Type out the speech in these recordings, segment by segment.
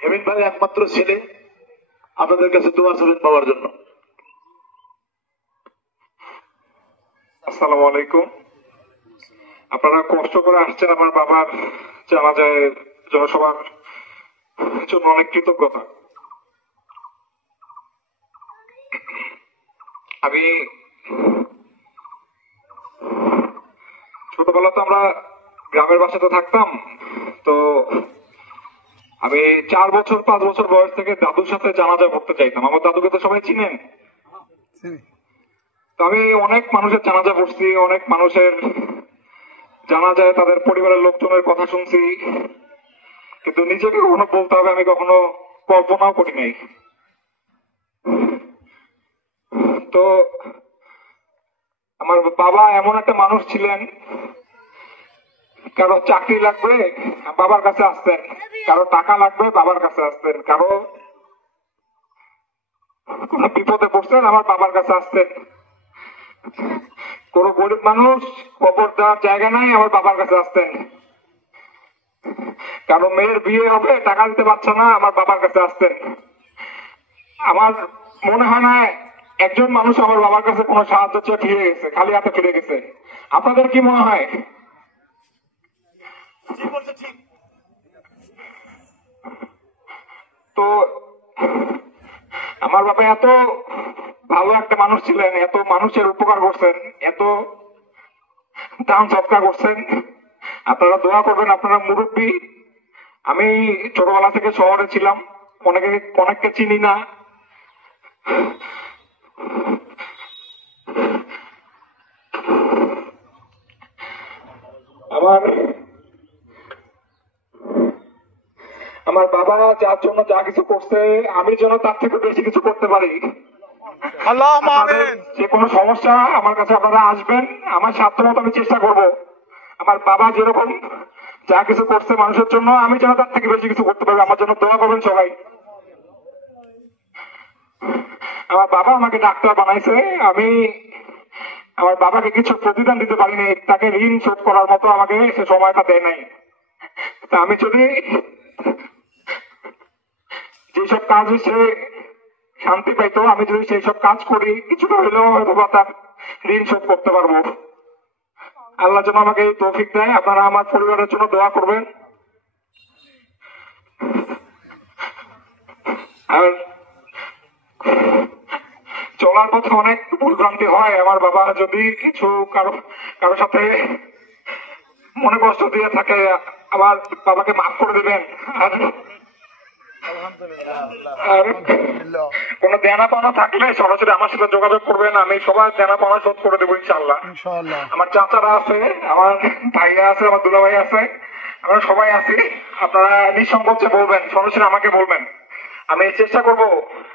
হেমিন ভাই একমাত্র ছেলে, আপনাদের কাছে দোয়া চাবেন পাওয়ার জন্য। আসসালামু আলাইকুম। আপনারা কষ্ট করে আসছেন আমার বাবার জানাজায়, জনসভার জন্য অনেক কৃতজ্ঞতা। আমি ছোটবেলা তো আমরা গ্রামের বাসাতে থাকতাম, তো আমি 4 বছর 5 বছর বয়স থেকে দাদুর সাথে জানাজা পড়তে চাইতাম। আমার দাদুকে তো সবাই চিনেন। তো আমি অনেক মানুষের জানাজা পড়ছি, অনেক মানুষের জানাজায় তাদের পরিবারের লোকজনের কথা শুনছি, কিন্তু নিজেকে কখনো বলতে হবে আমি কখনো কল্পনাও করি নাই। তো আমার বাবা এমন একটা মানুষ ছিলেন, কারো চাকরি লাগবে বাবার কাছে আসতেন, কারো টাকা লাগবে বাবার কাছে আসতেন, কারো কোন বিপদে পড়ছেন আমার বাবার কাছে আসতেন, কোন গরিব মানুষ কবর দেওয়ার জায়গা নাই আমার বাবার কাছে আসতেন, কারো মেয়ের বিয়ে হবে টাকা দিতে পারছে না আমার বাবার কাছে আসতেন। আমার মনে হয় না একজন মানুষ আমার বাবার কাছে কোনো সাহায্য চেয়ে ফিরে গেছে, খালি হাতে ফিরে গেছে। আপনাদের কি মনে হয়? তো আমার বাবা এত ভালো একটা মানুষ ছিলেন, এত মানুষের উপকার করছেন, এত দান সৎকার করছেন। আপনারা দোয়া করবেন, আপনারা মুরব্বী। আমি ছোটবেলা থেকে শহরে ছিলাম, অনেককে চিনি না। আমার বাবা যার জন্য যা কিছু করছে, আমি যেন তার থেকে বেশি কিছু করতে পারি। যে কোনো সমস্যা আমার কাছে আপনারা আসবেন, আমার সাধ্যমতো আমি চেষ্টা করব। আমার বাবা যেরকম যা কিছু করছে মানুষের জন্য, আমি যেন তার থেকে বেশি কিছু করতে পারি। আমার জন্য দোয়া করবেন সবাই। আমার বাবা আমাকে ডাক্তার বানাইছে, আমি আমার বাবাকে কিছু প্রতিদান দিতে পারিনি, তাকে ঋণ শোধ করার মতো আমাকে সে সময়টা দেয় নাই। তা আমি যদি যেসব কাজে সে শান্তি পাইতো, আমি যদি সেই সব কাজ করি, কিছুটা হলেও হয়তো তার ঋণ শোধ করতে পারবো। আল্লাহ যেন আমাকে এই তৌফিক দেয়। আপনারা আমার পরিবারের জন্য দোয়া করবেন। আর চলার পথে অনেক ভুলভ্রান্তি হয়। আমার বাবা যদি কিছু কারো সাথে মনে কষ্ট দিয়ে থাকে, আমার বাবাকে মাফ করে দেবেন। আর কোন দেনা পাওনা থাকলে সরাসরি আমার সাথে যোগাযোগ করবেন, আমি সবার দেনা পাওনা শোধ করে দেবো ইনশাল্লাহ। আমার চাচারা আছে, আমার ভাইয়া আছে, আমার দুলা ভাই আছে, আমরা সবাই আছি। আপনারা নিঃসংকোচে বলবেন, সরাসরি আমাকে বলবেন। আমি চেষ্টা করব,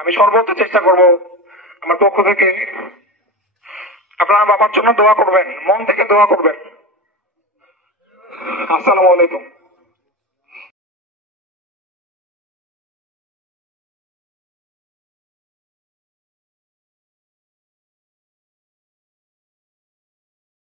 আমি সর্বোচ্চ চেষ্টা করব আমার পক্ষ থেকে। আপনারা বাবার জন্য দোয়া করবেন, মন থেকে দোয়া করবেন। আসসালামু আলাইকুম।